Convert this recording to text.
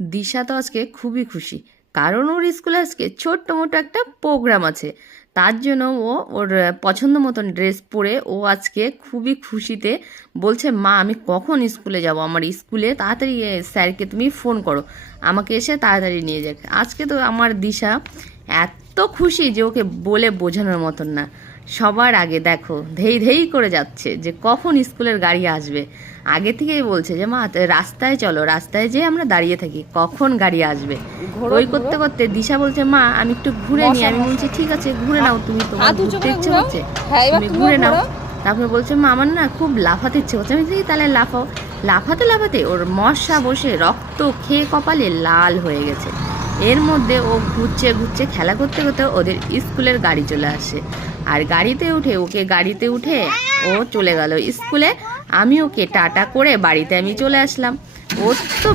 দিশা তো আজকে খুবই খুশি, কারণ ওর স্কুলে আজকে ছোট্ট মোটো একটা প্রোগ্রাম আছে। তার জন্য ও ওর পছন্দ মতন ড্রেস পরে ও আজকে খুবই খুশিতে বলছে, মা আমি কখন স্কুলে যাব, আমার স্কুলে তাড়াতাড়ি স্যারকে তুমি ফোন করো, আমাকে এসে তাড়াতাড়ি নিয়ে যাক। আজকে তো আমার দিশা এত খুশি যে ওকে বলে বোঝানোর মতন না। সবার আগে দেখো ধেই ধেই করে যাচ্ছে যে কখন স্কুলের গাড়ি আসবে। আগে থেকেই বলছে যে মা রাস্তায় চলো, রাস্তায় যেয়ে আমরা দাঁড়িয়ে থাকি কখন গাড়ি আসবে। ওই করতে করতে দিশা বলছে, মা আমি একটু ঘুরে নিই। আমি বলছি ঠিক আছে ঘুরে নাও, তুমি তোমার ঘুরতে ইচ্ছে হচ্ছে তুমি ঘুরে নাও। তারপরে বলছে মা আমার না খুব লাফাতে ইচ্ছে হচ্ছে। আমি বলছি তাহলে লাফাও। লাফাতে লাফাতে ওর মশা বসে রক্ত খেয়ে কপালে লাল হয়ে গেছে। এর মধ্যে ও ঘুরছে ঘুরছে খেলা করতে করতে ওদের স্কুলের গাড়ি চলে আসে। আর গাড়িতে উঠে ও চলে গেল স্কুলে। আমি ওকে টাটা করে বাড়িতে আমি চলে আসলাম। ওর তো